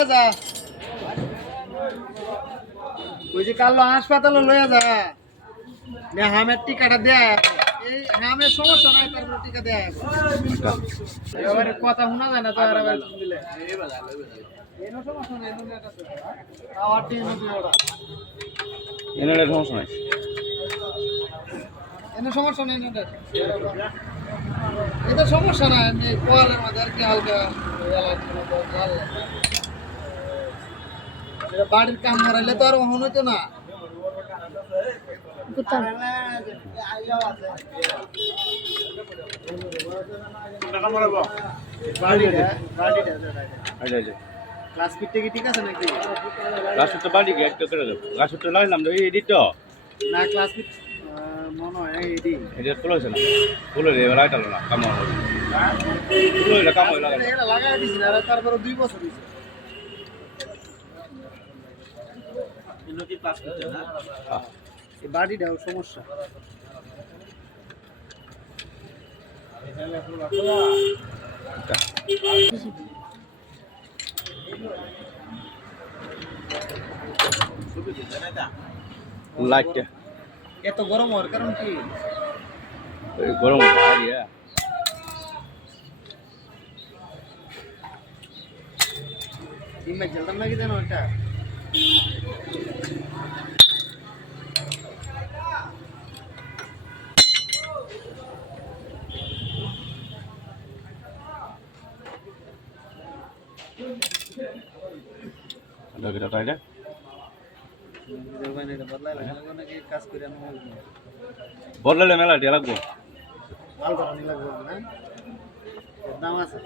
যা ওই যে কালো হাসপাতালে লয়ে যা হামের টিকাটা দেয় এই হামের সমস্যা নাই তারপরে টিকা দেয় এবারে কথা শোনা যায় না তো আর আবার দিলে এনো সমস্যা নাই এনো এটা আওয়ার টিম দিও ওরা এনে সমস্যা নাই এনো সমস্যা নাই এনো এটা সমস্যা নাই এমনি কোয়ালের মধ্যে আর কি হালকা বাড়ির কাম করাইলে তো আর ওহন হইতো না ক্লাস ফিটতে কি ঠিক আছে নাকি ক্লাস তো বাড়ি গিয়ে একটা করে দেব ক্লাস তো লাগাইলাম তো এই এডিট তো না ক্লাস ফিট মনে হয় এডি এডিট তো হইছে না বলে রে এবার আইতালো না কাম হলো বলে কাম হইলো এটা লাগাই দিছি না তারপরে 2 বছর হইছে ইনোটি ক্লাস ফিট না এই বাড়িটাও সমস্যা লাইট এত গরম হওয়ার কারণ কি গরম আইডিয়া ডিমে জ্বলতাম নাকি জানো এটা ada kita tahu ya বদলালে মেলা দিয়া লাগবো দাম আছে